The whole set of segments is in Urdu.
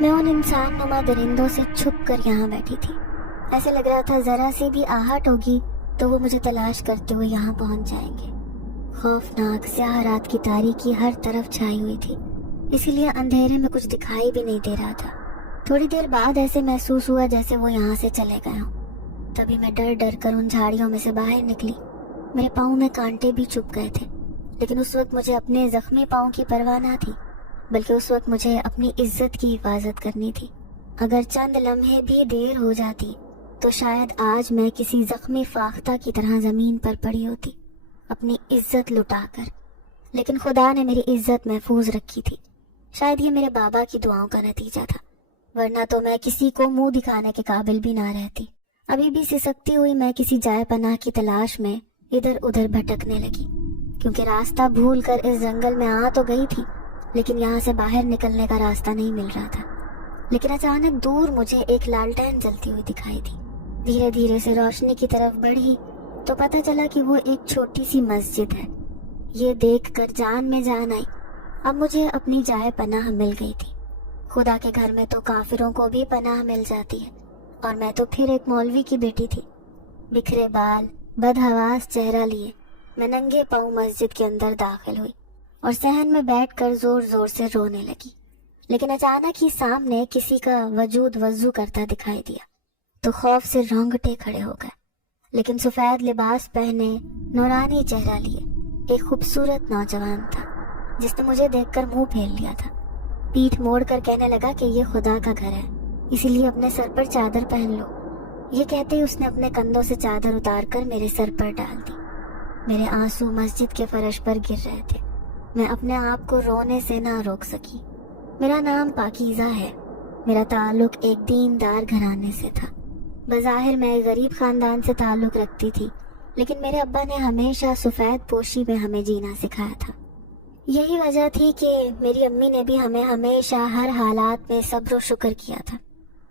میں ان انسان نما درندوں سے چھپ کر یہاں بیٹھی تھی. ایسے لگ رہا تھا ذرا سی بھی آہٹ ہوگی تو وہ مجھے تلاش کرتے ہوئے یہاں پہنچ جائیں گے. خوفناک سیاہ رات کی تاریکی ہر طرف چھائی ہوئی تھی، اسی لیے اندھیرے میں کچھ دکھائی بھی نہیں دے رہا تھا. تھوڑی دیر بعد ایسے محسوس ہوا جیسے وہ یہاں سے چلے گئے ہوں. تبھی میں ڈر ڈر کر ان جھاڑیوں میں سے باہر نکلی. میرے پاؤں میں کانٹے بھی چبھ گئے تھے، لیکن اس وقت مجھے اپنے زخمی پاؤں کی پرواہ نہ تھی، بلکہ اس وقت مجھے اپنی عزت کی حفاظت کرنی تھی. اگر چند لمحے بھی دیر ہو جاتی تو شاید آج میں کسی زخمی فاختہ کی طرح زمین پر پڑی ہوتی، اپنی عزت لٹا کر. لیکن خدا نے میری عزت محفوظ رکھی تھی. شاید یہ میرے بابا کی دعاؤں کا نتیجہ تھا، ورنہ تو میں کسی کو منہ دکھانے کے قابل بھی نہ رہتی. ابھی بھی سسکتی ہوئی میں کسی جائے پناہ کی تلاش میں ادھر ادھر بھٹکنے لگی، کیونکہ راستہ بھول کر اس جنگل میں آ تو گئی تھی، لیکن یہاں سے باہر نکلنے کا راستہ نہیں مل رہا تھا. لیکن اچانک دور مجھے ایک لالٹین جلتی ہوئی دکھائی دی. دھیرے دھیرے سے روشنی کی طرف بڑھی تو پتہ چلا کہ وہ ایک چھوٹی سی مسجد ہے. یہ دیکھ کر جان میں جان آئی. اب مجھے اپنی جائے پناہ مل گئی تھی. خدا کے گھر میں تو کافروں کو بھی پناہ مل جاتی ہے، اور میں تو پھر ایک مولوی کی بیٹی تھی. بکھرے بال، بدحواس چہرہ لیے میں ننگے پاؤں مسجد کے اندر داخل ہوئی اور صحن میں بیٹھ کر زور زور سے رونے لگی. لیکن اچانک ہی سامنے کسی کا وجود وضو کرتا دکھائی دیا تو خوف سے رونگٹے کھڑے ہو گئے. لیکن سفید لباس پہنے، نورانی چہرہ لیے ایک خوبصورت نوجوان تھا، جس نے مجھے دیکھ کر منہ پھیر لیا تھا. پیٹھ موڑ کر کہنے لگا کہ یہ خدا کا گھر ہے، اسی لیے اپنے سر پر چادر پہن لو. یہ کہتے ہی اس نے اپنے کندھوں سے چادر اتار کر میرے سر پر ڈال دی. میرے آنسو مسجد کے فرش پر گر رہے تھے. میں اپنے آپ کو رونے سے نہ روک سکی. میرا نام پاکیزہ ہے. میرا تعلق ایک دیندار گھرانے سے تھا. بظاہر میں ایک غریب خاندان سے تعلق رکھتی تھی، لیکن میرے ابا نے ہمیشہ سفید پوشی میں ہمیں جینا سکھایا تھا. یہی وجہ تھی کہ میری امی نے بھی ہمیں ہمیشہ ہر حالات میں صبر و شکر کیا تھا.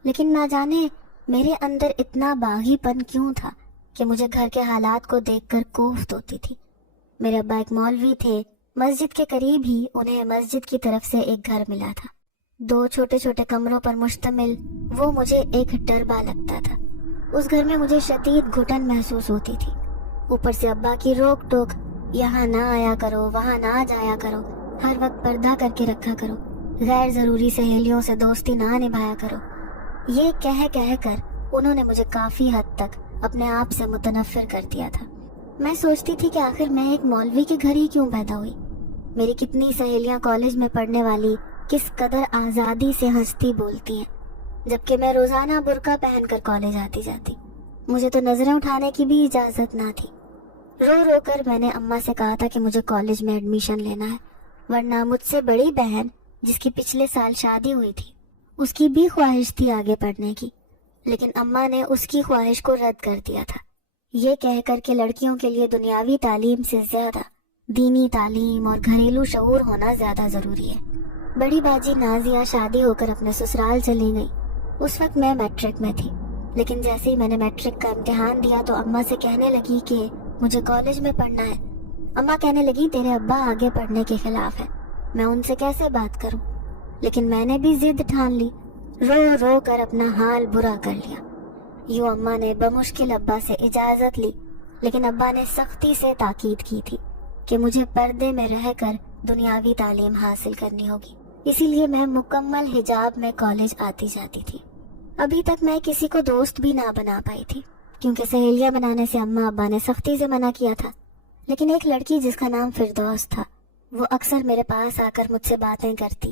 لیکن نہ جانے میرے اندر اتنا باغی پن کیوں تھا کہ مجھے گھر کے حالات کو دیکھ کر کوفت ہوتی تھی. میرے ابا ایک مولوی تھے. مسجد کے قریب ہی انہیں مسجد کی طرف سے ایک گھر ملا تھا. 2 چھوٹے چھوٹے کمروں پر مشتمل وہ مجھے ایک ڈربہ لگتا تھا. اس گھر میں مجھے شدید گھٹن محسوس ہوتی تھی. اوپر سے ابا کی روک ٹوک، یہاں نہ آیا کرو، وہاں نہ جایا کرو، ہر وقت پردہ کر کے رکھا کرو، غیر ضروری سہیلیوں سے دوستی نہ نبھایا کرو. یہ کہہ کر انہوں نے مجھے کافی حد تک اپنے آپ سے متنفر کر دیا تھا. میں سوچتی تھی کہ آخر میں ایک مولوی کے گھر ہی کیوں پیدا ہوئی. میری کتنی سہیلیاں کالج میں پڑھنے والی کس قدر آزادی سے ہنستی بولتی ہیں، جبکہ میں روزانہ برقع پہن کر کالج آتی جاتی. مجھے تو نظریں اٹھانے کی بھی اجازت نہ تھی. رو رو کر میں نے اماں سے کہا تھا کہ مجھے کالج میں ایڈمیشن لینا ہے، ورنہ مجھ سے بڑی بہن جس کی پچھلے سال شادی ہوئی تھی، اس کی بھی خواہش تھی آگے پڑھنے کی. لیکن اماں نے اس کی خواہش کو رد کر دیا تھا، یہ کہہ کر کہ لڑکیوں کے لیے دنیاوی تعلیم سے زیادہ دینی تعلیم اور گھریلو شعور ہونا زیادہ ضروری ہے. بڑی باجی نازیہ شادی ہو کر اپنے سسرال چلی گئی. اس وقت میں میٹرک میں تھی، لیکن جیسے ہی میں نے میٹرک کا امتحان دیا تو اماں سے کہنے لگی کہ مجھے کالج میں پڑھنا ہے. اماں کہنے لگی تیرے ابا آگے پڑھنے کے خلاف ہے، میں ان سے کیسے بات کروں. لیکن میں نے بھی ضد ٹھان لی، رو رو کر اپنا حال برا کر لیا. یوں اماں نے بمشکل ابا سے اجازت لی، لیکن ابا نے سختی سے تاکید کی تھی کہ مجھے پردے میں رہ کر دنیاوی تعلیم حاصل کرنی ہوگی. اسی لیے میں مکمل حجاب میں کالج آتی جاتی تھی. ابھی تک میں کسی کو دوست بھی نہ بنا پائی تھی، کیونکہ سہیلیاں بنانے سے اماں ابا نے سختی سے منع کیا تھا. لیکن ایک لڑکی جس کا نام فردوس تھا، وہ اکثر میرے پاس آ کر مجھ سے باتیں کرتی،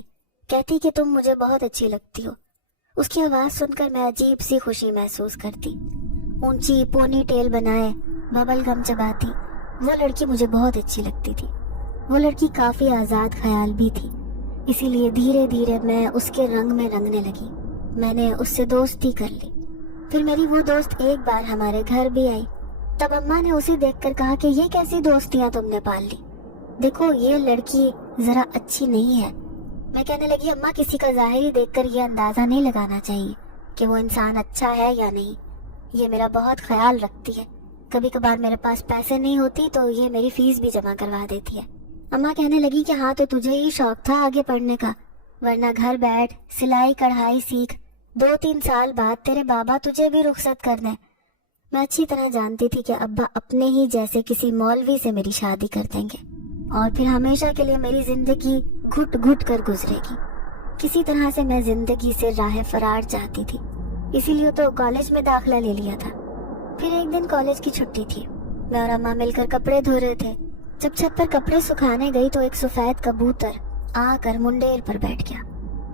کہتی کہ تم مجھے بہت اچھی لگتی ہو. اس کی آواز سن کر میں عجیب سی خوشی محسوس کرتی. اونچی پونی ٹیل بنائے ببل گم چباتی وہ لڑکی مجھے بہت اچھی لگتی تھی. وہ لڑکی کافی آزاد خیال بھی تھی، اسی لیے دھیرے دھیرے میں اس کے رنگ میں رنگنے لگی. میں نے اس سے دوستی کر لی. پھر میری وہ دوست ایک بار ہمارے گھر بھی آئی. تب اماں نے اسے دیکھ کر کہا کہ یہ کیسی دوستیاں تم نے پال لی، دیکھو یہ لڑکی ذرا اچھی نہیں ہے. میں کہنے لگی اماں کسی کا ظاہری دیکھ کر یہ اندازہ نہیں لگانا چاہیے کہ وہ انسان اچھا ہے یا نہیں. یہ میرا بہت خیال رکھتی ہے، کبھی کبھار میرے پاس پیسے نہیں ہوتی تو یہ میری فیس بھی جمع کروا دیتی ہے. اماں کہنے لگی کہ ہاں تو تجھے ہی شوق تھا آگے پڑھنے کا، ورنہ گھر بیٹھ سلائی کڑھائی سیکھ, 2-3 سال بعد تیرے بابا تجھے بھی رخصت کر دیں. میں اچھی طرح جانتی تھی کہ ابا اپنے ہی جیسے کسی مولوی سے میری شادی کر دیں گے اور پھر ہمیشہ کے لیے میری زندگی گھٹ گھٹ کر گزرے گی. کسی طرح سے میں زندگی سے راہ فرار چاہتی تھی, اسی لیے تو کالج میں داخلہ لے لیا تھا. پھر ایک دن کالج کی چھٹی تھی, میں اور اماں مل کر کپڑے دھو رہے تھے. جب چھت پر کپڑے سکھانے گئی تو ایک سفید کبوتر آ کر منڈیر پر بیٹھ گیا.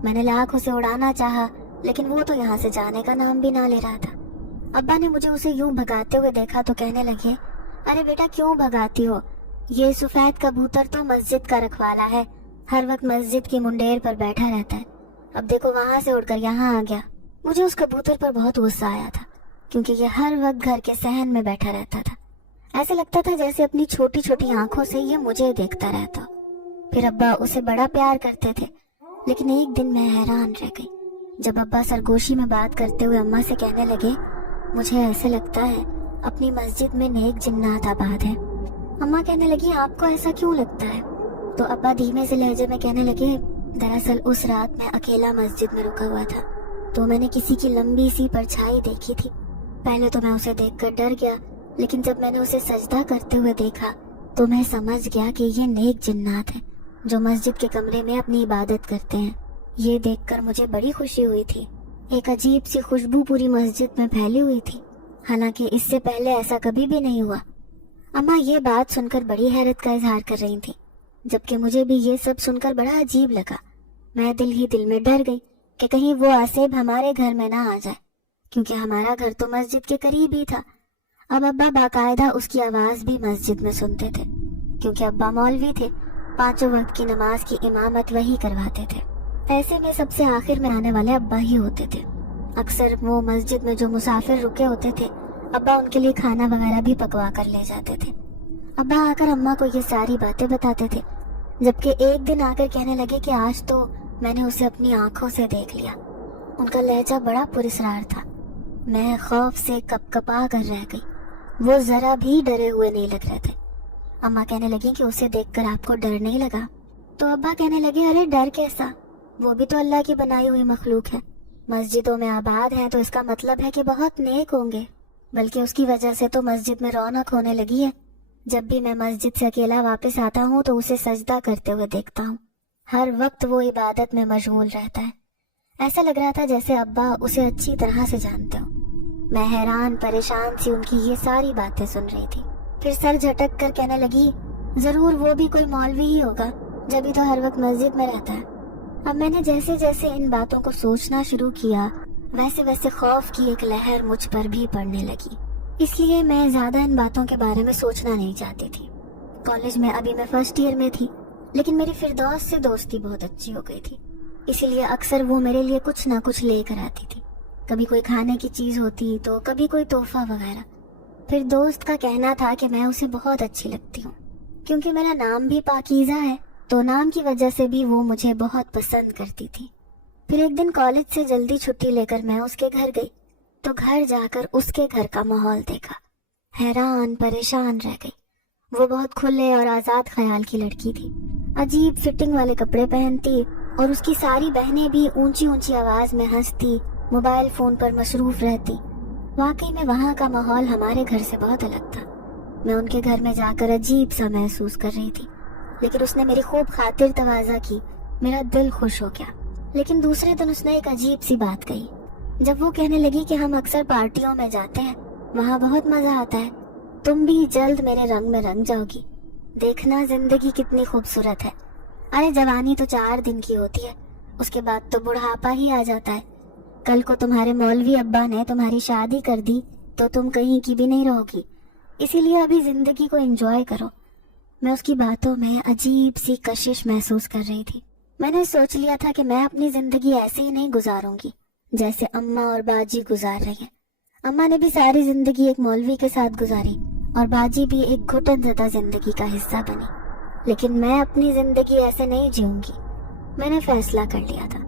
میں نے لاکھ اسے اڑانا چاہا, لیکن وہ تو یہاں سے جانے کا نام بھی نہ لے رہا تھا. ابا نے مجھے اسے یوں بھگاتے ہوئے دیکھا تو کہنے لگے, ارے بیٹا کیوں بھگاتی ہو, یہ سفید کبوتر تو مسجد کا رکھوالا ہے, ہر وقت مسجد کی منڈیر پر بیٹھا رہتا ہے. اب دیکھو وہاں سے اڑ کر یہاں آ گیا. مجھے اس کبوتر پر بہت غصہ آیا تھا, کیونکہ یہ ہر وقت گھر کے صحن میں بیٹھا رہتا تھا. ایسے لگتا تھا جیسے اپنی چھوٹی چھوٹی آنکھوں سے یہ مجھے دیکھتا رہتا. پھر ابا اسے بڑا پیار کرتے تھے, لیکن ایک دن میں حیران رہ گئی جب ابا سرگوشی میں بات کرتے ہوئے اماں سے کہنے لگے, مجھے ایسے لگتا ہے اپنی مسجد میں نیک جنات آباد ہیں. اماں کہنے لگی, آپ کو ایسا کیوں لگتا ہے؟ تو ابا دھیمے سے لہجے میں کہنے لگے, دراصل اس رات میں اکیلا مسجد میں رکا ہوا تھا تو میں نے کسی کی لمبی سی پرچھائی دیکھی تھی. پہلے تو میں اسے دیکھ کر ڈر گیا, لیکن جب میں نے اسے سجدہ کرتے ہوئے دیکھا تو میں سمجھ گیا کہ یہ نیک جنات ہیں جو مسجد کے کمرے میں اپنی عبادت کرتے ہیں. یہ دیکھ کر مجھے بڑی خوشی ہوئی تھی. ایک عجیب سی خوشبو پوری مسجد میں پھیلی ہوئی تھی, حالانکہ اس سے پہلے ایسا کبھی بھی نہیں ہوا. اماں یہ بات سن کر بڑی حیرت کا اظہار کر رہی تھی, جبکہ مجھے بھی یہ سب سن کر بڑا عجیب لگا. میں دل ہی دل میں ڈر گئی کہ کہیں وہ آصف ہمارے گھر میں نہ آ جائے, کیونکہ ہمارا گھر تو مسجد کے قریب ہی تھا. اب ابا باقاعدہ اس کی آواز بھی مسجد میں سنتے تھے, کیونکہ ابا مولوی تھے, 5 وقت کی نماز کی امامت وہی کرواتے تھے. ایسے میں سب سے آخر میں آنے والے ابا ہی ہوتے تھے. اکثر وہ مسجد میں جو مسافر رکے ہوتے تھے, ابا ان کے لیے کھانا وغیرہ بھی پکوا کر لے جاتے تھے. ابا آ کر اماں کو یہ ساری باتیں بتاتے تھے, جبکہ ایک دن آ کر کہنے لگے کہ آج تو میں نے اسے اپنی آنکھوں سے دیکھ لیا. ان کا لہجہ بڑا پراسرار تھا. میں خوف سے کپ کپا کر رہ گئی. وہ ذرا بھی ڈرے ہوئے نہیں لگ رہے تھے. اماں کہنے لگی کہ اسے دیکھ کر آپ کو ڈر نہیں لگا؟ تو ابا کہنے لگے, ارے ڈر کیسا, وہ بھی تو اللہ کی بنائی ہوئی مخلوق ہے. مسجدوں میں آباد ہیں تو اس کا مطلب ہے کہ بہت نیک ہوں گے, بلکہ اس کی وجہ سے تو مسجد میں رونق ہونے لگی ہے. جب بھی میں مسجد سے اکیلا واپس آتا ہوں تو اسے سجدہ کرتے ہوئے دیکھتا ہوں. ہر وقت وہ عبادت میں مشغول رہتا ہے. ایسا لگ رہا تھا جیسے ابا اسے اچھی طرح سے جانتے ہوں. میں حیران پریشان سی ان کی یہ ساری باتیں سن رہی تھی. پھر سر جھٹک کر کہنے لگی, ضرور وہ بھی کوئی مولوی ہی ہوگا, جبھی تو ہر وقت مسجد میں رہتا ہے. اب میں نے جیسے جیسے ان باتوں کو سوچنا شروع کیا, ویسے ویسے خوف کی ایک لہر مجھ پر بھی پڑنے لگی. اس لیے میں زیادہ ان باتوں کے بارے میں سوچنا نہیں چاہتی تھی. کالج میں ابھی میں فرسٹ ایئر میں تھی, لیکن میری فردوس سے دوستی بہت اچھی ہو گئی تھی. اسی لیے اکثر وہ میرے لیے کچھ نہ کچھ لے کر آتی تھی. کبھی کوئی کھانے کی چیز ہوتی تو کبھی کوئی تحفہ وغیرہ. پھر دوست کا کہنا تھا کہ میں اسے بہت اچھی لگتی ہوں, کیونکہ میرا نام بھی پاکیزہ ہے, تو نام کی وجہ سے بھی وہ مجھے بہت پسند کرتی تھی. پھر ایک دن کالج سے جلدی چھٹی لے کر میں اس کے گھر گئی, تو گھر جا کر اس کے گھر کا ماحول دیکھا. حیران پریشان رہ گئی. وہ بہت کھلے اور آزاد خیال کی لڑکی تھی. عجیب فٹنگ والے کپڑے پہنتی, اور اس کی ساری بہنیں بھی اونچی اونچی آواز میں ہنستی, موبائل فون پر مصروف رہتی. واقعی میں وہاں کا ماحول ہمارے گھر سے بہت الگ تھا. میں ان کے گھر میں جا کر عجیب سا محسوس کر رہی تھی, لیکن اس نے میری خوب خاطر تواضع کی. میرا دل خوش ہو گیا. لیکن دوسرے دن اس نے ایک عجیب سی بات کہی. جب وہ کہنے لگی کہ ہم اکثر پارٹیوں میں جاتے ہیں, وہاں بہت مزہ آتا ہے, تم بھی جلد میرے رنگ میں رنگ جاؤ گی. دیکھنا زندگی کتنی خوبصورت ہے. ارے جوانی تو 4 دن کی ہوتی ہے, اس کے بعد تو بڑھاپا ہی آ جاتا ہے. کل کو تمہارے مولوی ابا نے تمہاری شادی کر دی تو تم کہیں کی بھی نہیں رہو گی. اسی لیے ابھی زندگی کو انجوائے کرو. میں اس کی باتوں میں عجیب سی کشش محسوس کر رہی تھی. میں نے سوچ لیا تھا کہ میں اپنی زندگی ایسے ہی نہیں گزاروں گی جیسے اماں اور باجی گزار رہی ہیں. اماں نے بھی ساری زندگی ایک مولوی کے ساتھ گزاری, اور باجی بھی ایک گھٹن زدہ زندگی کا حصہ بنی. لیکن میں اپنی زندگی ایسے نہیں جیوں گی. میں نے فیصلہ کر لیا تھا.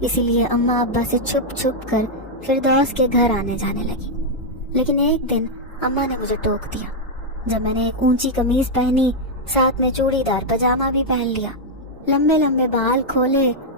اسی لیے اماں ابا سے چھپ چھپ کر فردوس کے گھر آنے جانے لگی. لیکن ایک دن اماں نے مجھے ٹوک دیا. جب میں نے ایک اونچی قمیض پہنی, ساتھ میں چوڑی دار پاجامہ بھی پہن لیا, لمبے لمبے بال کھولے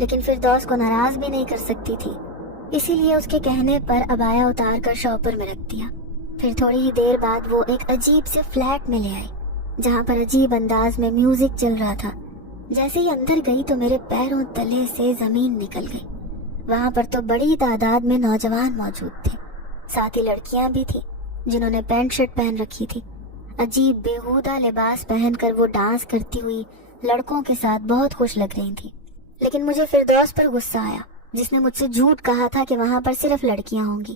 لیکن فردوس کو ناراض بھی نہیں کر سکتی تھی، اسی لیے اس کے کہنے پر عبایا اتار کر شاپر میں رکھ دیا۔ پھر تھوڑی ہی دیر بعد وہ ایک عجیب سے فلیٹ میں لے آئی جہاں پر عجیب انداز میں میوزک چل رہا تھا۔ جیسے ہی اندر گئی تو میرے پیروں تلے سے زمین نکل گئی۔ وہاں پر تو بڑی تعداد میں نوجوان موجود تھے، ساتھ ہی لڑکیاں بھی تھیں جنہوں نے پینٹ شرٹ پہن رکھی تھی۔ عجیب بےہودہ لباس پہن کر وہ ڈانس کرتی ہوئی لڑکوں کے ساتھ بہت خوش لگ رہی تھیں، لیکن مجھے فردوس پر غصہ آیا جس نے مجھ سے جھوٹ کہا تھا کہ وہاں پر صرف لڑکیاں ہوں گی۔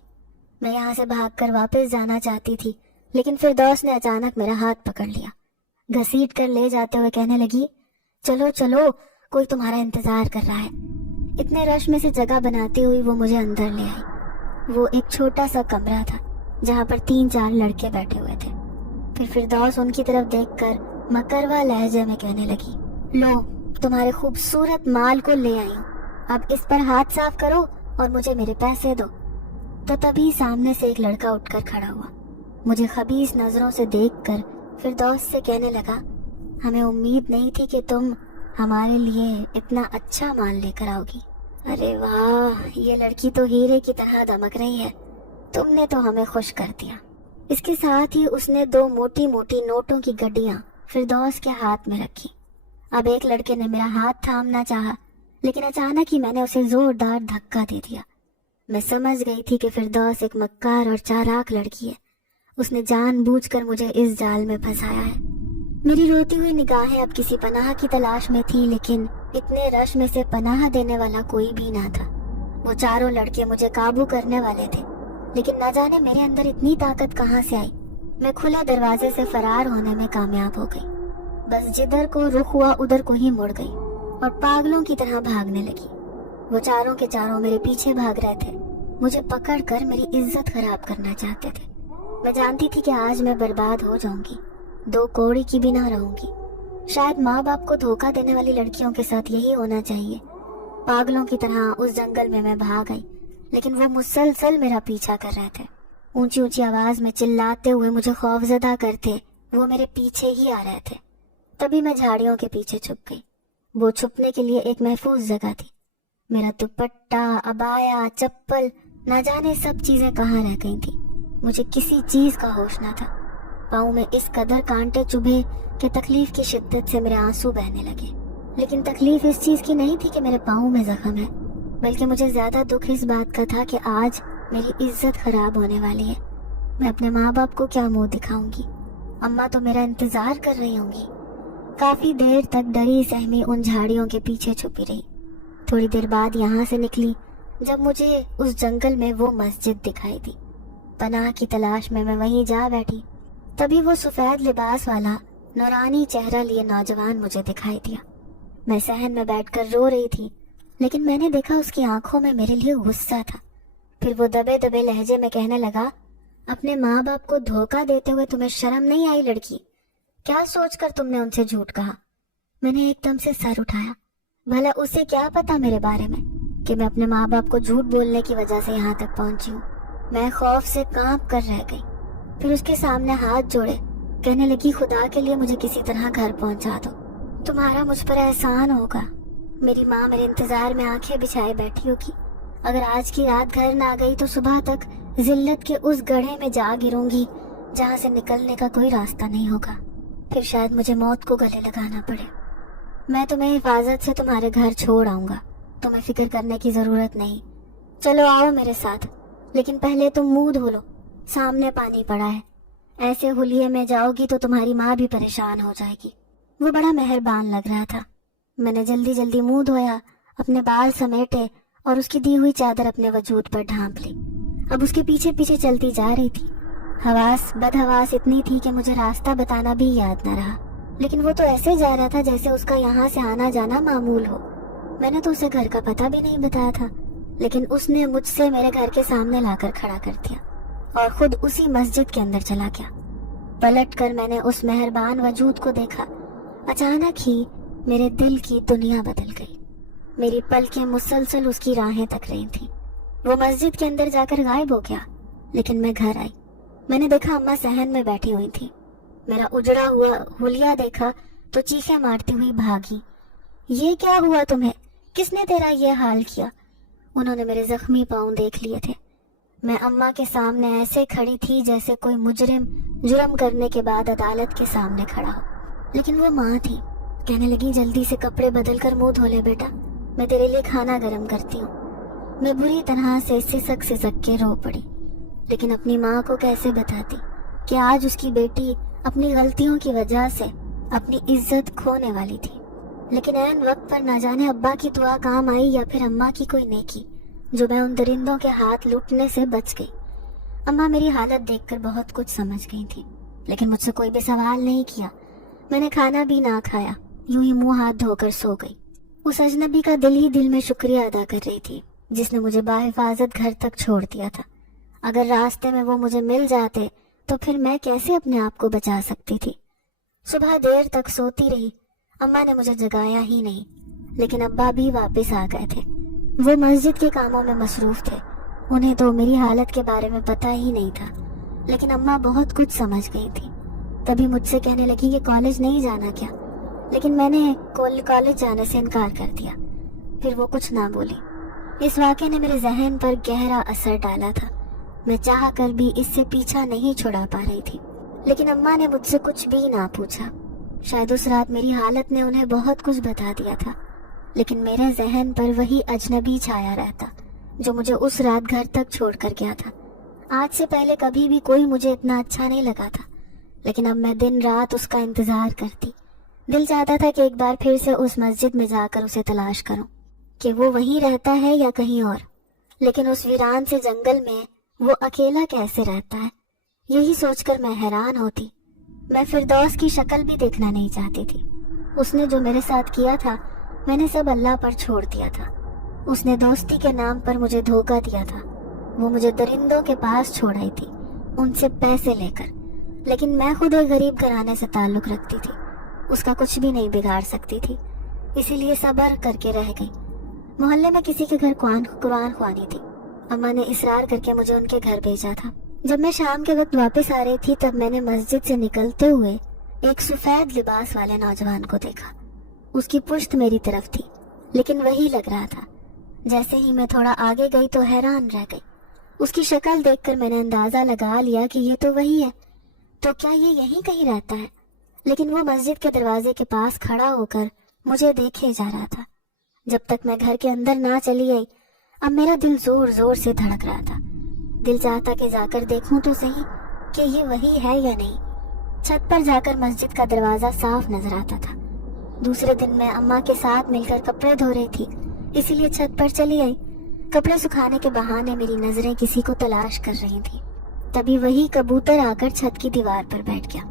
میں یہاں سے بھاگ کر واپس جانا چاہتی تھی، لیکن فردوس نے اچانک میرا ہاتھ پکڑ لیا، گھسیٹ کر لے جاتے ہوئے کہنے لگی، چلو چلو، کوئی تمہارا انتظار کر رہا ہے۔ اتنے رش میں سے جگہ بناتی ہوئی وہ مجھے اندر لے آئی۔ وہ ایک چھوٹا سا کمرہ تھا جہاں پر 3-4 لڑکے بیٹھے ہوئے تھے۔ پھر فردوس ان کی طرف دیکھ کر مکروا لہجے میں کہنے لگی، لو، تمہارے خوبصورت مال کو لے آئی ہوں، اب اس پر ہاتھ صاف کرو اور مجھے میرے پیسے دو۔ تو تبھی سامنے سے ایک لڑکا اٹھ کر کھڑا ہوا، مجھے خبیث نظروں سے دیکھ کر فردوس سے کہنے لگا، ہمیں امید نہیں تھی کہ تم ہمارے لیے اتنا اچھا مال لے کر آؤ گی۔ ارے واہ، یہ لڑکی تو ہیرے کی طرح دمک رہی ہے، تم نے تو ہمیں خوش کر دیا۔ اس کے ساتھ ہی اس نے 2 موٹی موٹی نوٹوں کی گڈیاں فردوس کے ہاتھ میں رکھی۔ اب ایک لڑکے نے میرا ہاتھ تھامنا چاہا، لیکن اچانک ہی میں نے اسے زوردار دھکا دے دیا۔ میں سمجھ گئی تھی کہ فردوس ایک مکار اور چالاک لڑکی ہے، اس نے جان بوجھ کر مجھے اس جال میں پھنسایا ہے۔ میری روتی ہوئی نگاہیں اب کسی پناہ کی تلاش میں تھی، لیکن اتنے رش میں سے پناہ دینے والا کوئی بھی نہ تھا۔ وہ چاروں لڑکے مجھے قابو کرنے والے تھے، لیکن نہ جانے میرے اندر اتنی طاقت کہاں سے آئی، میں کھلے دروازے سے فرار ہونے میں کامیاب ہو گئی۔ بس جدھر کو رخ ہوا ادھر کو ہی مڑ گئی اور پاگلوں کی طرح بھاگنے لگی۔ وہ چاروں کے چاروں میرے پیچھے بھاگ رہے تھے، مجھے پکڑ کر میری عزت خراب کرنا چاہتے تھے۔ میں جانتی تھی کہ آج میں برباد ہو جاؤں گی، 2 کوڑی کی بھی نہ رہوں گی۔ شاید ماں باپ کو دھوکہ دینے والی لڑکیوں کے ساتھ یہی ہونا چاہیے۔ پاگلوں کی طرح اس جنگل میں بھاگ گئی، لیکن وہ مسلسل میرا پیچھا کر رہے تھے، اونچی اونچی آواز میں چلاتے ہوئے مجھے خوفزدہ کرتے۔ وہ میرے پیچھے ہی آ رہے تھے۔ تبھی میں جھاڑیوں کے پیچھے چھپ گئی۔ وہ چھپنے کے لیے ایک محفوظ جگہ تھی۔ میرا دوپٹہ، عبایا، چپل، نہ جانے سب چیزیں کہاں رہ گئی تھی۔ مجھے کسی چیز کا ہوش نہ تھا۔ پاؤں میں اس قدر کانٹے چبھے کہ تکلیف کی شدت سے میرے آنسو بہنے لگے۔ لیکن تکلیف اس چیز کی نہیں تھی کہ میرے پاؤں میں زخم ہے، بلکہ مجھے زیادہ دکھ اس بات کا تھا کہ آج میری عزت خراب ہونے والی ہے۔ میں اپنے ماں باپ کو کیا منہ دکھاؤں گی؟ اماں تو میرا انتظار کر رہی ہوں گی۔ کافی دیر تک ڈری سہمی ان جھاڑیوں کے پیچھے چھپی رہی۔ تھوڑی دیر بعد یہاں سے نکلی جب مجھے اس جنگل میں وہ مسجد دکھائی دی۔ پناہ کی تلاش میں وہیں جا بیٹھی۔ تبھی وہ سفید لباس والا نورانی چہرہ لیے نوجوان مجھے دکھائی دیا۔ میں صحن میں بیٹھ کر رو رہی تھی، لیکن میں نے دیکھا اس کی آنکھوں میں میرے لیے غصہ تھا۔ پھر وہ دبے دبے لہجے میں کہنے لگا، اپنے ماں باپ کو دھوکہ دیتے ہوئے تمہیں شرم نہیں آئی لڑکی؟ کیا سوچ کر تم نے ان سے جھوٹ کہا؟ میں نے ایک دم سے سر اٹھایا۔ بھلا اسے کیا پتا میرے بارے میں کہ میں اپنے ماں باپ کو جھوٹ بولنے کی وجہ سے یہاں تک پہنچی ہوں۔ میں خوف سے کانپ کر رہ گئی۔ پھر اس کے سامنے ہاتھ جوڑے کہنے لگی، خدا کے لیے مجھے کسی طرح گھر پہنچا دو، تمہارا مجھ پر احسان ہوگا۔ میری ماں میرے انتظار میں آنکھیں بچھائے بیٹھی ہوگی۔ اگر آج کی رات گھر نہ گئی تو صبح تک ذلت کے اس گڑھے میں جا گروں گی جہاں سے نکلنے کا کوئی راستہ نہیں ہوگا۔ پھر شاید مجھے موت کو گلے لگانا پڑے۔ میں تمہیں حفاظت سے تمہارے گھر چھوڑ آؤں گا، تمہیں فکر کرنے کی ضرورت نہیں۔ چلو آؤ میرے ساتھ، لیکن پہلے تم منہ دھو لو، سامنے پانی پڑا ہے۔ ایسے حلیے میں جاؤ گی تو تمہاری ماں بھی پریشان ہو جائے گی۔ وہ بڑا مہربان لگ رہا تھا۔ میں نے جلدی جلدی منہ دھویا، اپنے بال سمیٹے اور اس کی دی ہوئی چادر اپنے وجود پر ڈھانپ لی۔ اب اس کے پیچھے پیچھے چلتی جا رہی تھی۔ بدحواس اتنی تھی کہ مجھے راستہ بتانا بھی یاد نہ رہا، لیکن وہ تو ایسے جا رہا تھا جیسے اس کا یہاں سے آنا جانا معمول ہو۔ میں نے تو اسے گھر کا پتہ بھی نہیں بتایا تھا، لیکن اس نے مجھ سے میرے گھر کے سامنے لا کر کھڑا کر دیا اور خود اسی مسجد کے اندر چلا گیا۔ پلٹ کر میں نے اس مہربان وجود کو دیکھا۔ اچانک ہی میرے دل کی دنیا بدل گئی۔ میری پلکیں مسلسل اس کی راہیں تک رہی تھیں۔ وہ مسجد کے اندر جا کر غائب ہو گیا، لیکن میں گھر آئی۔ میں نے دیکھا اماں صحن میں بیٹھی ہوئی تھی۔ میرا اجڑا ہوا حلیہ دیکھا تو چیخیں مارتی ہوئی بھاگی۔ یہ کیا ہوا تمہیں؟ کس نے تیرا یہ حال کیا؟ انہوں نے میرے زخمی پاؤں دیکھ لیے تھے۔ میں اماں کے سامنے ایسے کھڑی تھی جیسے کوئی مجرم جرم کرنے کے بعد عدالت کے سامنے کھڑا ہو، لیکن وہ ماں تھی۔ کہنے لگی جلدی سے کپڑے بدل کر منہ دھو لے بیٹا، میں تیرے لیے کھانا گرم کرتی ہوں۔ میں بری طرح سے سسک کے رو پڑی، لیکن اپنی ماں کو کیسے بتاتی کہ آج اس کی بیٹی اپنی غلطیوں کی وجہ سے اپنی عزت کھونے والی تھی۔ لیکن عین وقت پر نہ جانے ابا کی دعا کام آئی یا پھر اماں کی کوئی نیکی، جو میں ان درندوں کے ہاتھ لوٹنے سے بچ گئی۔ اماں میری حالت دیکھ کر بہت کچھ سمجھ گئی تھی، لیکن مجھ سے کوئی بھی سوال نہیں کیا۔ میں نے کھانا بھی نہ کھایا، یوں ہی منہ ہاتھ دھو کر سو گئی۔ اس اجنبی کا دل ہی دل میں شکریہ ادا کر رہی تھی جس نے مجھے باحفاظت گھر تک چھوڑ دیا تھا۔ اگر راستے میں وہ مجھے مل جاتے تو پھر میں کیسے اپنے آپ کو بچا سکتی تھی؟ صبح دیر تک سوتی رہی، اماں نے مجھے جگایا ہی نہیں، لیکن ابا بھی واپس آ گئے تھے۔ وہ مسجد کے کاموں میں مصروف تھے، انہیں تو میری حالت کے بارے میں پتہ ہی نہیں تھا، لیکن اماں بہت کچھ سمجھ گئی تھی۔ تبھی مجھ سے کہنے لگی کہ کالج نہیں جانا کیا، لیکن میں نے کالج جانے سے انکار کر دیا۔ پھر وہ کچھ نہ بولی۔ اس واقعے نے میرے ذہن پر گہرا اثر ڈالا تھا۔ میں چاہ کر بھی اس سے پیچھا نہیں چھڑا پا رہی تھی، لیکن اماں نے مجھ سے کچھ بھی نہ پوچھا۔ شاید اس رات میری حالت نے انہیں بہت کچھ بتا دیا تھا، لیکن میرے ذہن پر وہی اجنبی چھایا رہتا جو مجھے اس رات گھر تک چھوڑ کر گیا تھا۔ آج سے پہلے کبھی بھی کوئی مجھے اتنا اچھا نہیں لگا تھا، لیکن اب میں دن رات اس کا انتظار کرتی۔ دل چاہتا تھا کہ ایک بار پھر سے اس مسجد میں جا کر اسے تلاش کروں کہ وہ وہیں رہتا ہے یا کہیں اور، لیکن اس ویران سے جنگل میں وہ اکیلا کیسے رہتا ہے، یہی سوچ کر میں حیران ہوتی۔ میں فردوس کی شکل بھی دیکھنا نہیں چاہتی تھی۔ اس نے جو میرے ساتھ کیا تھا میں نے سب اللہ پر چھوڑ دیا تھا۔ اس نے دوستی کے نام پر مجھے دھوکہ دیا تھا۔ وہ مجھے درندوں کے پاس چھوڑ آئی تھی، ان سے پیسے لے کر، لیکن میں خود ایک غریب گھرانے سے تعلق رکھتی تھی، اس کا کچھ بھی نہیں بگاڑ سکتی تھی، اسی لیے صبر کر کے رہ گئی۔ محلے میں کسی کے گھر قرآن خوانی تھی، اماں نے اصرار کر کے مجھے ان کے گھر بھیجا تھا۔ جب میں شام کے وقت واپس آ رہی تھی تب میں نے مسجد سے نکلتے ہوئے ایک سفید لباس والے نوجوان کو دیکھا۔ اس کی پشت میری طرف تھی، لیکن وہی لگ رہا تھا۔ جیسے ہی میں تھوڑا آگے گئی تو حیران رہ گئی۔ اس کی شکل دیکھ کر میں نے اندازہ لگا لیا کہ یہ تو وہی ہے، تو کیا یہ یہیں کہیں رہتا ہے؟ لیکن وہ مسجد کے دروازے کے پاس کھڑا ہو کر مجھے دیکھے جا رہا تھا۔ جب تک میں گھر کے اندر نہ چلی گئی اب میرا دل زور زور سے دھڑک رہا تھا۔ دل چاہتا کہ جا کر دیکھوں تو صحیح کہ یہ وہی ہے یا نہیں۔ چھت پر جا کر مسجد کا دروازہ صاف نظر آتا تھا۔ دوسرے دن میں اماں کے ساتھ مل کر کپڑے دھو رہی تھی، اسی لیے چھت پر چلی آئی۔ کپڑے سکھانے کے بہانے میری نظریں کسی کو تلاش کر رہی تھی۔ تبھی وہی کبوتر آ کر چھت کی دیوار پر بیٹھ گیا۔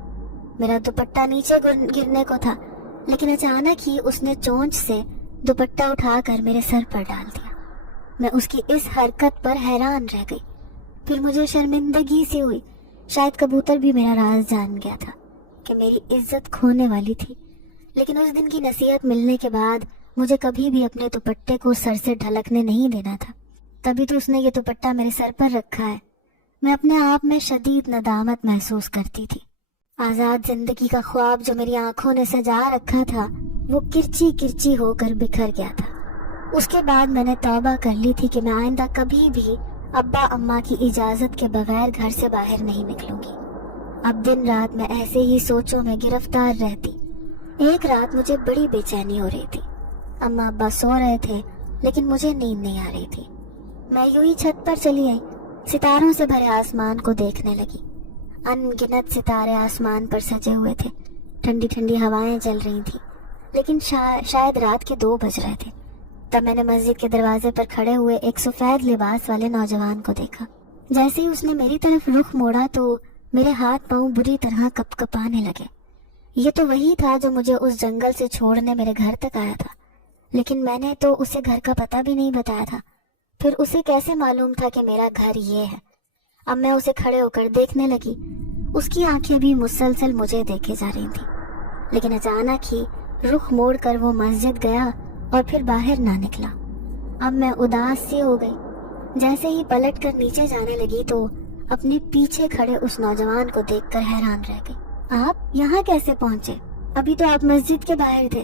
میرا دوپٹہ نیچے گرنے کو تھا، لیکن اچانک ہی اس نے چونچ سے دوپٹہ اٹھا کر میرے سر پر ڈال دیا۔ میں اس کی اس حرکت پر حیران رہ گئی۔ پھر مجھے شرمندگی سی ہوئی، شاید کبوتر بھی میرا راز جان گیا تھا کہ میری عزت کھونے والی تھی۔ لیکن اس دن کی نصیحت ملنے کے بعد مجھے کبھی بھی اپنے دوپٹے کو سر سے ڈھلکنے نہیں دینا تھا۔ تبھی تو اس نے یہ دوپٹہ میرے سر پر رکھا ہے۔ میں اپنے آپ میں شدید ندامت محسوس کرتی تھی۔ آزاد زندگی کا خواب جو میری آنکھوں نے سجا رکھا تھا وہ کرچی کرچی ہو کر بکھر گیا تھا۔ اس کے بعد میں نے توبہ کر لی تھی کہ میں آئندہ کبھی بھی ابا اماں کی اجازت کے بغیر گھر سے باہر نہیں نکلوں گی۔ اب دن رات میں ایسے ہی سوچوں میں گرفتار رہتی۔ ایک رات مجھے بڑی بے چینی ہو رہی تھی۔ اماں ابا سو رہے تھے لیکن مجھے نیند نہیں آ رہی تھی۔ میں یوں ہی چھت پر چلی آئی، ستاروں سے بھرے آسمان کو دیکھنے لگی۔ ان گنت ستارے آسمان پر سجے ہوئے تھے، ٹھنڈی ٹھنڈی ہوائیں چل رہی تھیں، لیکن شاید رات کے 2 بج رہے تھے۔ تب میں نے مسجد کے دروازے پر کھڑے ہوئے ایک سفید لباس والے نوجوان کو دیکھا۔ جیسے ہی اس نے میری طرف رخ موڑا تو میرے ہاتھ پاؤں بری طرح کپ کپانے لگے۔ یہ تو وہی تھا جو مجھے اس جنگل سے چھوڑنے میرے گھر تک آیا تھا، لیکن میں نے تو اسے گھر کا پتہ بھی نہیں بتایا تھا۔ پھر اسے کیسے معلوم تھا کہ میرا گھر یہ ہے؟ اب میں اسے کھڑے ہو کر دیکھنے لگی۔ اس کی آنکھیں بھی مسلسل مجھے دیکھے جا رہی تھیں، لیکن اچانک ہی رخ موڑ کر وہ مسجد گیا اور پھر باہر نہ نکلا۔ اب میں اداس سی ہو گئی۔ جیسے ہی پلٹ کر نیچے جانے لگی تو اپنے پیچھے کھڑے اس نوجوان کو دیکھ کر حیران رہ گئی۔ آپ یہاں کیسے پہنچے؟ ابھی تو آپ مسجد کے باہر تھے۔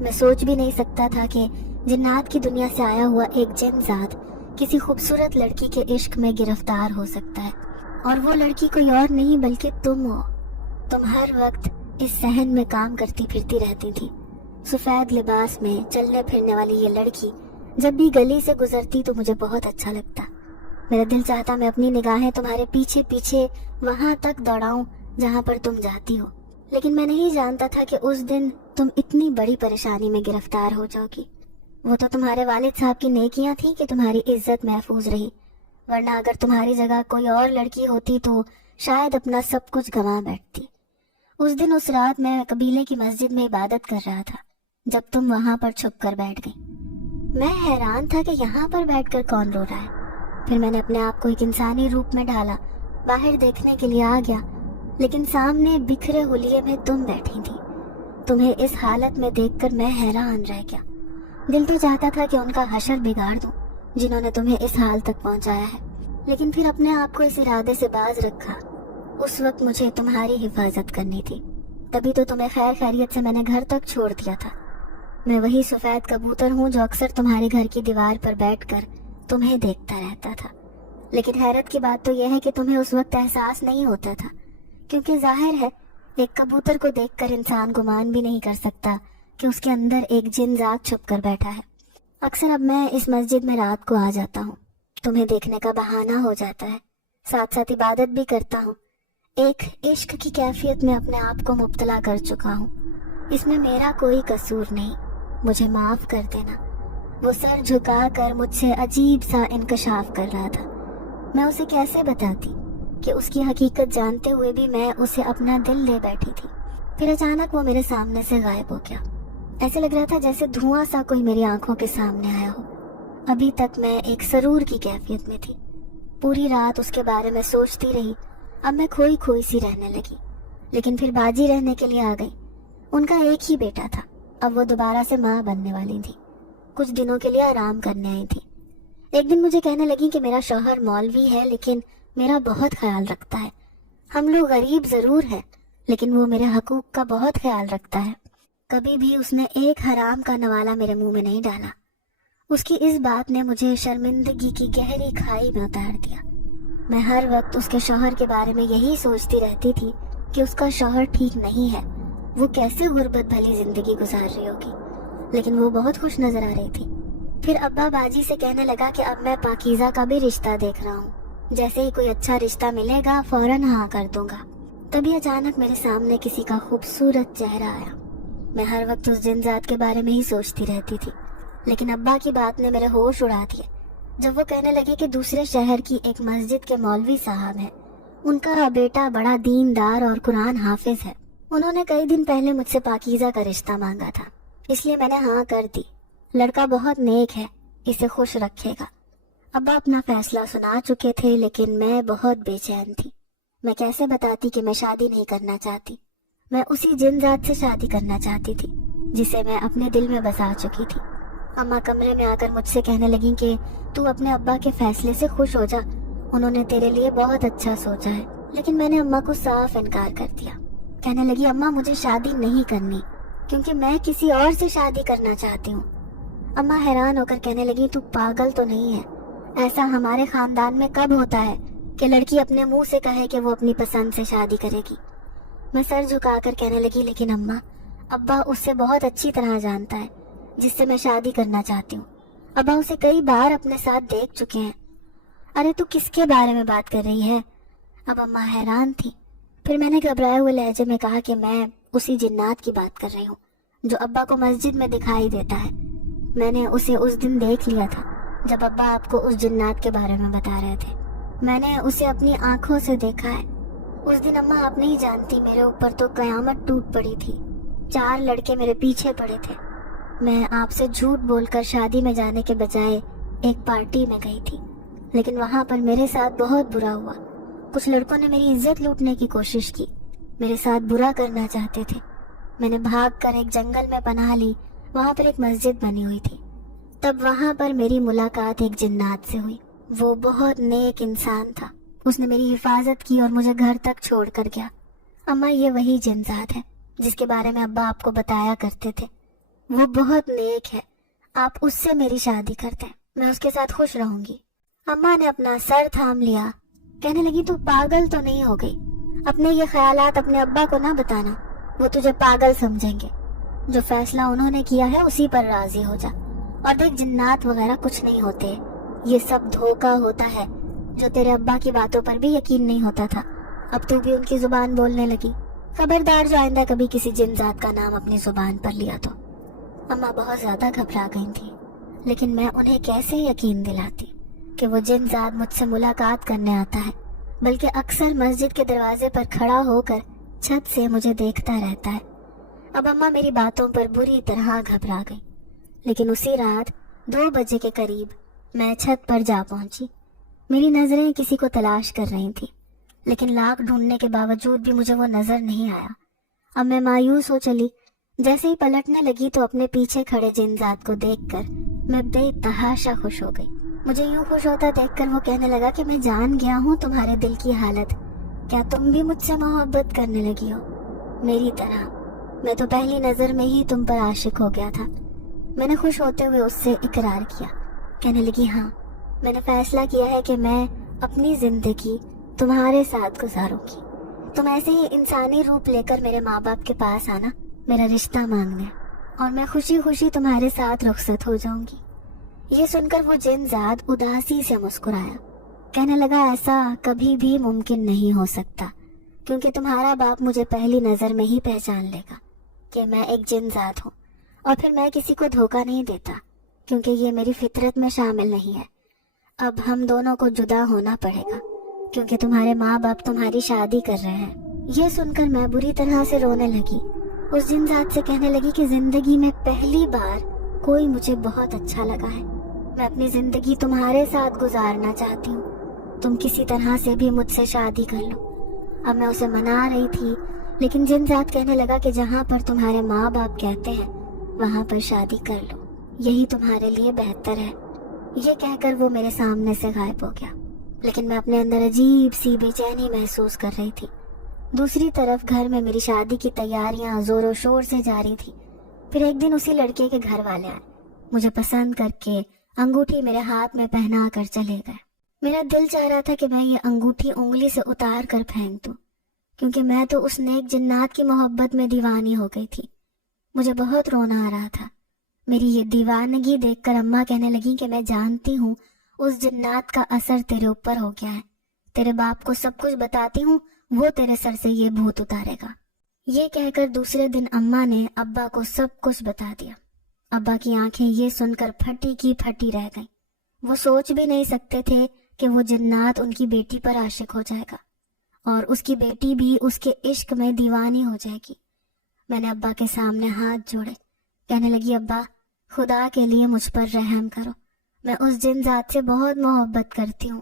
میں سوچ بھی نہیں سکتا تھا کہ جنات کی دنیا سے آیا ہوا ایک جن ذات کسی خوبصورت لڑکی کے عشق میں گرفتار ہو سکتا ہے، اور وہ لڑکی کوئی اور نہیں بلکہ تم ہو۔ تم ہر وقت اس صحن میں کام کرتی پھرتی رہتی تھی، سفید لباس میں چلنے پھرنے والی یہ لڑکی جب بھی گلی سے گزرتی تو مجھے بہت اچھا لگتا۔ میرا دل چاہتا میں اپنی نگاہیں تمہارے پیچھے پیچھے وہاں تک دوڑاؤں جہاں پر تم جاتی ہو، لیکن میں نہیں جانتا تھا کہ اس دن تم اتنی بڑی پریشانی میں گرفتار ہو جاؤ گی۔ وہ تو تمہارے والد صاحب کی نیکیاں تھیں کہ تمہاری عزت محفوظ رہی، ورنہ اگر تمہاری جگہ کوئی اور لڑکی ہوتی تو شاید اپنا سب کچھ گنوا بیٹھتی۔ اس دن اس رات میں قبیلے کی مسجد میں عبادت کر رہا تھا جب تم وہاں پر چھپ کر بیٹھ گئی۔ میں حیران تھا کہ یہاں پر بیٹھ کر کون رو رہا ہے۔ پھر میں نے اپنے آپ کو ایک انسانی روپ میں ڈالا، باہر دیکھنے کے لیے آ گیا، لیکن سامنے بکھرے حلیے میں تم بیٹھی تھی۔ تمہیں اس حالت میں دیکھ کر میں حیران رہ گیا۔ دل تو چاہتا تھا کہ ان کا حشر بگاڑ دوں جنہوں نے تمہیں اس حال تک پہنچایا ہے، لیکن پھر اپنے آپ کو اس ارادے سے باز رکھا۔ اس وقت مجھے تمہاری حفاظت کرنی تھی، تبھی تو تمہیں خیر خیریت سے میں نے گھر تک چھوڑ دیا تھا۔ میں وہی سفید کبوتر ہوں جو اکثر تمہارے گھر کی دیوار پر بیٹھ کر تمہیں دیکھتا رہتا تھا، لیکن حیرت کی بات تو یہ ہے کہ تمہیں اس وقت احساس نہیں ہوتا تھا، کیونکہ ظاہر ہے ایک کبوتر کو دیکھ کر انسان گمان بھی نہیں کر سکتا کہ اس کے اندر ایک جن ذات چھپ کر بیٹھا ہے۔ اکثر اب میں اس مسجد میں رات کو آ جاتا ہوں، تمہیں دیکھنے کا بہانہ ہو جاتا ہے، ساتھ ساتھ عبادت بھی کرتا ہوں۔ ایک عشق کی کیفیت میں اپنے آپ کو مبتلا کر چکا ہوں، اس میں میرا کوئی قصور نہیں، مجھے معاف کر دینا۔ وہ سر جھکا کر مجھ سے عجیب سا انکشاف کر رہا تھا۔ میں اسے کیسے بتاتی کہ اس کی حقیقت جانتے ہوئے بھی میں اسے اپنا دل لے بیٹھی تھی۔ پھر اچانک وہ میرے سامنے سے غائب ہو گیا، ایسے لگ رہا تھا جیسے دھواں سا کوئی میری آنکھوں کے سامنے آیا ہو۔ ابھی تک میں ایک سرور کی کیفیت میں تھی، پوری رات اس کے بارے میں سوچتی رہی۔ اب میں کھوئی کھوئی سی رہنے لگی، لیکن پھر باجی رہنے کے لیے آ گئی۔ ان کا ایک ہی بیٹا تھا، اب وہ دوبارہ سے ماں بننے والی تھی، کچھ دنوں کے لیے آرام کرنے آئی تھی۔ ایک دن مجھے کہنے لگی کہ میرا شوہر مولوی ہے لیکن میرا بہت خیال رکھتا ہے، ہم لوگ غریب ضرور ہیں لیکن وہ میرے حقوق کا بہت خیال رکھتا ہے، کبھی بھی اس نے ایک حرام کا نوالا میرے منہ میں نہیں ڈالا۔ اس کی اس بات نے مجھے شرمندگی کی گہری کھائی میں اتار دیا۔ میں ہر وقت اس کے شوہر کے بارے میں یہی سوچتی رہتی تھی کہ اس کا شوہر ٹھیک نہیں ہے، وہ کیسے غربت بھلی زندگی گزار رہی ہوگی، لیکن وہ بہت خوش نظر آ رہی تھی۔ پھر ابا باجی سے کہنے لگا کہ اب میں پاکیزہ کا بھی رشتہ دیکھ رہا ہوں، جیسے ہی کوئی اچھا رشتہ ملے گا فوراً ہاں کر دوں گا۔ تبھی اچانک میرے سامنے کسی کا خوبصورت چہرہ آیا۔ میں ہر وقت اس جن ذات کے بارے میں ہی سوچتی رہتی تھی، لیکن ابا کی بات نے میرے ہوش اڑا دیے جب وہ کہنے لگے کہ دوسرے شہر کی ایک مسجد کے مولوی صاحب ہیں، ان کا بیٹا بڑا دیندار اور قرآن حافظ ہے، انہوں نے کئی دن پہلے مجھ سے پاکیزہ کا رشتہ مانگا تھا، اس لیے میں نے ہاں کر دی۔ لڑکا بہت نیک ہے، اسے خوش رکھے گا۔ ابا اپنا فیصلہ سنا چکے تھے لیکن میں بہت بے چین تھی۔ میں کیسے بتاتی کہ میں شادی نہیں کرنا چاہتی؟ میں اسی جن ذات سے شادی کرنا چاہتی تھی جسے میں اپنے دل میں بسا چکی تھی۔ اماں کمرے میں آ کر مجھ سے کہنے لگیں کہ تو اپنے ابا کے فیصلے سے خوش ہو جا، انہوں نے تیرے لیے بہت اچھا سوچا ہے۔ لیکن میں نے اماں کو صاف انکار کر دیا۔ کہنے لگی اماں مجھے شادی نہیں کرنی کیونکہ میں کسی اور سے شادی کرنا چاہتی ہوں۔ اماں حیران ہو کر کہنے لگی تو پاگل تو نہیں ہے؟ ایسا ہمارے خاندان میں کب ہوتا ہے کہ لڑکی اپنے منہ سے کہے کہ وہ اپنی پسند سے شادی کرے گی؟ میں سر جھکا کر کہنے لگی لیکن اماں ابا اس سے بہت اچھی طرح جانتا ہے جس سے میں شادی کرنا چاہتی ہوں، ابا اسے کئی بار اپنے ساتھ دیکھ چکے ہیں۔ ارے تو کس کے بارے میں بات کر رہی ہے؟ اب اماں حیران تھی۔ پھر میں نے گھبرائے ہوئے لہجے میں کہا کہ میں اسی جنات کی بات کر رہی ہوں جو ابا کو مسجد میں دکھائی دیتا ہے۔ میں نے اسے اس دن دیکھ لیا تھا جب ابا آپ کو اس جنات کے بارے میں بتا رہے تھے، میں نے اسے اپنی آنکھوں سے دیکھا ہے۔ اس دن اماں آپ نہیں جانتی میرے اوپر تو قیامت ٹوٹ پڑی تھی، 4 لڑکے میرے پیچھے پڑے تھے۔ میں آپ سے جھوٹ بول کر شادی میں جانے کے بجائے ایک پارٹی میں گئی تھی، لیکن وہاں پر میرے ساتھ بہت برا ہوا۔ کچھ لڑکوں نے میری عزت لوٹنے کی کوشش کی، میرے ساتھ برا کرنا چاہتے تھے۔ میں نے بھاگ کر ایک جنگل میں پناہ لی، وہاں پر ایک مسجد بنی ہوئی تھی۔ تب وہاں پر میری ملاقات ایک جنات سے ہوئی۔ وہ بہت نیک انسان تھا، اس نے میری حفاظت کی اور مجھے گھر تک چھوڑ کر گیا۔ اماں یہ وہی جن ذات ہے جس کے بارے میں ابا آپ کو بتایا کرتے تھے۔ وہ بہت نیک ہے، آپ اس سے میری شادی کر دیں، میں اس کے ساتھ خوش رہوں گی۔ اماں نے اپنا سر تھام لیا، کہنے لگی تو پاگل تو نہیں ہو گئی؟ اپنے یہ خیالات اپنے ابا کو نہ بتانا، وہ تجھے پاگل سمجھیں گے۔ جو فیصلہ انہوں نے کیا ہے اسی پر راضی ہو جا، اور دیکھ جنات وغیرہ کچھ نہیں ہوتے، یہ سب دھوکہ ہوتا ہے۔ جو تیرے ابا کی باتوں پر بھی یقین نہیں ہوتا تھا، اب تو بھی ان کی زبان بولنے لگی۔ خبردار جو آئندہ کبھی کسی جن ذات کا نام اپنی زبان پر لیا تو۔ اماں بہت زیادہ گھبرا گئی تھی، لیکن میں انہیں کیسے یقین دلاتی کہ وہ جن ذات مجھ سے ملاقات کرنے آتا ہے، بلکہ اکثر مسجد کے دروازے پر کھڑا ہو کر چھت سے مجھے دیکھتا رہتا ہے۔ اب اماں میری باتوں پر بری طرح گھبرا گئی، لیکن اسی رات 2 بجے کے قریب میں چھت پر جا پہنچی۔ میری نظریں کسی کو تلاش کر رہی تھیں، لیکن لاکھ ڈھونڈنے کے باوجود بھی مجھے وہ نظر نہیں آیا۔ اب میں مایوس ہو چلی۔ جیسے ہی پلٹنے لگی تو اپنے پیچھے کھڑے جن ذات کو دیکھ کر میں بے تحاشا خوش ہو گئی۔ مجھے یوں خوش ہوتا دیکھ کر وہ کہنے لگا کہ میں جان گیا ہوں تمہارے دل کی حالت، کیا تم بھی مجھ سے محبت کرنے لگی ہو میری طرح؟ میں تو پہلی نظر میں ہی تم پر عاشق ہو گیا تھا۔ میں نے خوش ہوتے ہوئے اس سے اقرار کیا۔ کہنے لگی ہاں، میں نے فیصلہ کیا ہے کہ میں اپنی زندگی تمہارے ساتھ گزاروں گی۔ تم ایسے ہی انسانی روپ لے کر میرے ماں باپ کے پاس آنا میرا رشتہ مانگنے، اور میں خوشی خوشی تمہارے ساتھ رخصت ہو جاؤں گی۔ یہ سن کر وہ جن ذات اداسی سے مسکرایا، کہنے لگا ایسا کبھی بھی ممکن نہیں ہو سکتا، کیونکہ تمہارا باپ مجھے پہلی نظر میں ہی پہچان لے گا کہ میں ایک جن ذات ہوں، اور پھر میں کسی کو دھوکہ نہیں دیتا، کیونکہ یہ میری فطرت میں شامل نہیں ہے۔ اب ہم دونوں کو جدا ہونا پڑے گا، کیونکہ تمہارے ماں باپ تمہاری شادی کر رہے ہیں۔ یہ سن کر میں بری طرح سے رونے لگی۔ اس جن ذات سے کہنے لگی کہ زندگی میں پہلی بار کوئی مجھے بہت اچھا لگا ہے، میں اپنی زندگی تمہارے ساتھ گزارنا چاہتی ہوں، تم کسی طرح سے بھی مجھ سے شادی کر لو۔ اب میں اسے منا رہی تھی، لیکن جن ذات کہنے لگا کہ جہاں پر تمہارے ماں باپ کہتے ہیں وہاں پر شادی کر لو، یہی تمہارے لیے بہتر ہے۔ یہ کہہ کر وہ میرے سامنے سے غائب ہو گیا، لیکن میں اپنے اندر عجیب سی بے چینی محسوس کر رہی تھی۔ دوسری طرف گھر میں میری شادی کی تیاریاں زور و شور سے جاری تھی۔ پھر ایک دن اسی لڑکے کے گھر والے آئے، مجھے پسند کر کے انگوٹھی میرے ہاتھ میں پہنا کر چلے گئے۔ میرا دل چاہ رہا تھا کہ میں یہ انگوٹھی انگلی سے اتار کر پھینک دوں، کیونکہ میں تو اس نیک جنات کی محبت میں دیوانی ہو گئی تھی۔ مجھے بہت رونا آ رہا تھا۔ میری یہ دیوانگی دیکھ کر اماں کہنے لگی کہ میں جانتی ہوں اس جنات کا اثر تیرے اوپر ہو گیا ہے، تیرے باپ کو سب کچھ بتاتی ہوں، وہ تیرے سر سے یہ بھوت اتارے گا۔ یہ کہہ کر دوسرے دن اماں نے ابا کو سب کچھ بتا دیا۔ ابا کی آنکھیں یہ سن کر پھٹی کی پھٹی رہ گئیں۔ وہ سوچ بھی نہیں سکتے تھے کہ وہ جنات ان کی بیٹی پر عاشق ہو جائے گا، اور اس کی بیٹی بھی اس کے عشق میں دیوانی ہو جائے گی۔ میں نے ابا کے سامنے ہاتھ جوڑے، کہنے لگی ابا خدا کے لیے مجھ پر رحم کرو، میں اس جن ذات سے بہت محبت کرتی ہوں،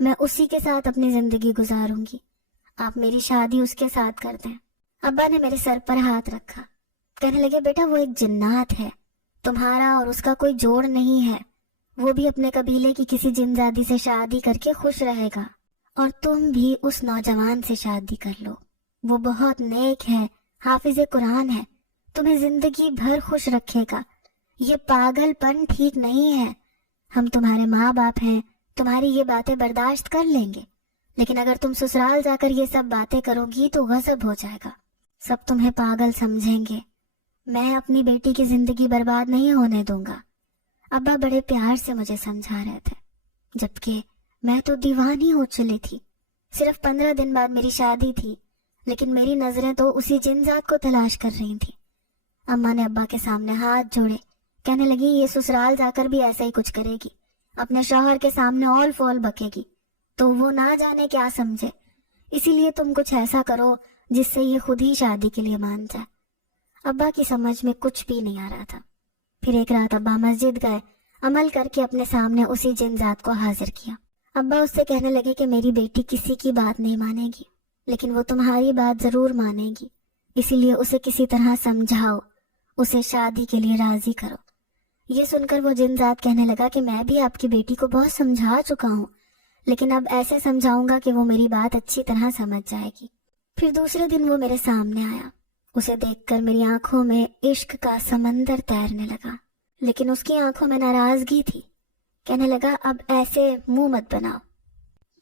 میں اسی کے ساتھ اپنی زندگی گزاروں گی، آپ میری شادی اس کے ساتھ کر دیں۔ ابا نے میرے سر پر ہاتھ رکھا، کہنے لگے بیٹا وہ ایک جنات ہے، تمہارا اور اس کا کوئی جوڑ نہیں ہے، وہ بھی اپنے قبیلے کی کسی جن زادی سے شادی کر کے خوش رہے گا، اور تم بھی اس نوجوان سے شادی کر لو، وہ بہت نیک ہے، حافظ قرآن ہے، تمہیں زندگی بھر خوش رکھے گا۔ یہ پاگل پن ٹھیک نہیں ہے، ہم تمہارے ماں باپ ہیں، تمہاری یہ باتیں برداشت کر لیں گے، لیکن اگر تم سسرال جا کر یہ سب باتیں کرو گی تو غضب ہو جائے گا، سب تمہیں پاگل سمجھیں گے، میں اپنی بیٹی کی زندگی برباد نہیں ہونے دوں گا۔ ابا بڑے پیار سے مجھے سمجھا رہے تھے، جبکہ میں تو دیوانی ہو چلی تھی۔ صرف 15 دن بعد میری شادی تھی، لیکن میری نظریں تو اسی جن ذات کو تلاش کر رہی تھیں۔ اماں نے ابا کے سامنے ہاتھ جوڑے، کہنے لگی یہ سسرال جا کر بھی ایسا ہی کچھ کرے گی، اپنے شوہر کے سامنے اول فول بکے گی تو وہ نہ جانے کیا سمجھے، اسی لیے تم کچھ ایسا کرو جس سے یہ خود ہی شادی کے لیے مان جائے۔ ابا کی سمجھ میں کچھ بھی نہیں آ رہا تھا۔ پھر ایک رات ابا مسجد گئے، عمل کر کے اپنے سامنے اسی جن ذات کو حاضر کیا۔ ابا اس سے کہنے لگے کہ میری بیٹی کسی کی بات نہیں مانے گی، لیکن وہ تمہاری بات ضرور مانے گی، اسی لیے اسے کسی طرح سمجھاؤ، اسے شادی کے لیے راضی کرو۔ یہ سن کر وہ جن ذات کہنے لگا کہ میں بھی آپ کی بیٹی کو بہت سمجھا چکا ہوں، لیکن اب ایسے سمجھاؤں گا کہ وہ میری بات اچھی طرح سمجھ جائے گی۔ پھر دوسرے دن وہ میرے سامنے آیا، اسے دیکھ کر میری آنکھوں میں عشق کا سمندر تیرنے لگا، لیکن اس کی آنکھوں میں ناراضگی تھی۔ کہنے لگا اب ایسے منہ مت بناؤ،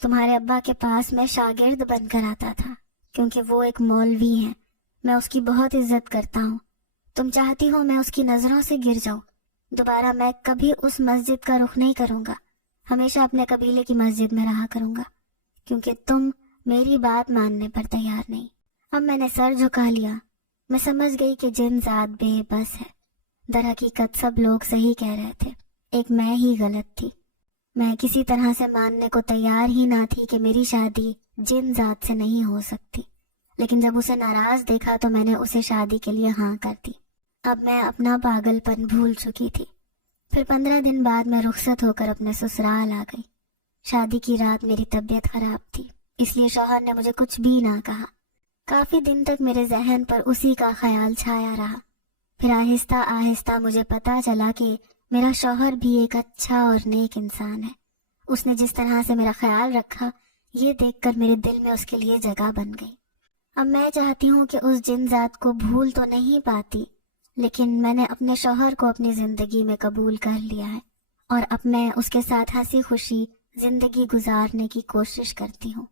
تمہارے ابا کے پاس میں شاگرد بن کر آتا تھا کیونکہ وہ ایک مولوی ہیں، میں اس کی بہت عزت کرتا ہوں، تم چاہتی ہو میں اس کی نظروں سے گر جاؤں؟ دوبارہ میں کبھی اس مسجد کا رخ نہیں کروں گا، ہمیشہ اپنے قبیلے کی مسجد میں رہا کروں گا، کیونکہ تم میری بات ماننے پر تیار نہیں۔ اب میں نے سر جھکا لیا۔ میں سمجھ گئی کہ جن ذات بے بس ہے، در حقیقت سب لوگ صحیح کہہ رہے تھے، ایک میں ہی غلط تھی۔ میں کسی طرح سے ماننے کو تیار ہی نہ تھی کہ میری شادی جن ذات سے نہیں ہو سکتی، لیکن جب اسے ناراض دیکھا تو میں نے اسے شادی کے لیے ہاں کر دی۔ اب میں اپنا پاگل پن بھول چکی تھی۔ پھر 15 دن بعد میں رخصت ہو کر اپنے سسرال آ گئی۔ شادی کی رات میری طبیعت خراب تھی، اس لیے شوہر نے مجھے کچھ بھی نہ کہا۔ کافی دن تک میرے ذہن پر اسی کا خیال چھایا رہا۔ پھر آہستہ آہستہ مجھے پتا چلا کہ میرا شوہر بھی ایک اچھا اور نیک انسان ہے۔ اس نے جس طرح سے میرا خیال رکھا، یہ دیکھ کر میرے دل میں اس کے لیے جگہ بن گئی۔ اب میں چاہتی ہوں کہ اس جن ذات کو بھول تو نہیں پاتی، لیکن میں نے اپنے شوہر کو اپنی زندگی میں قبول کر لیا ہے، اور اب میں اس کے ساتھ ہنسی خوشی زندگی گزارنے کی کوشش کرتی ہوں۔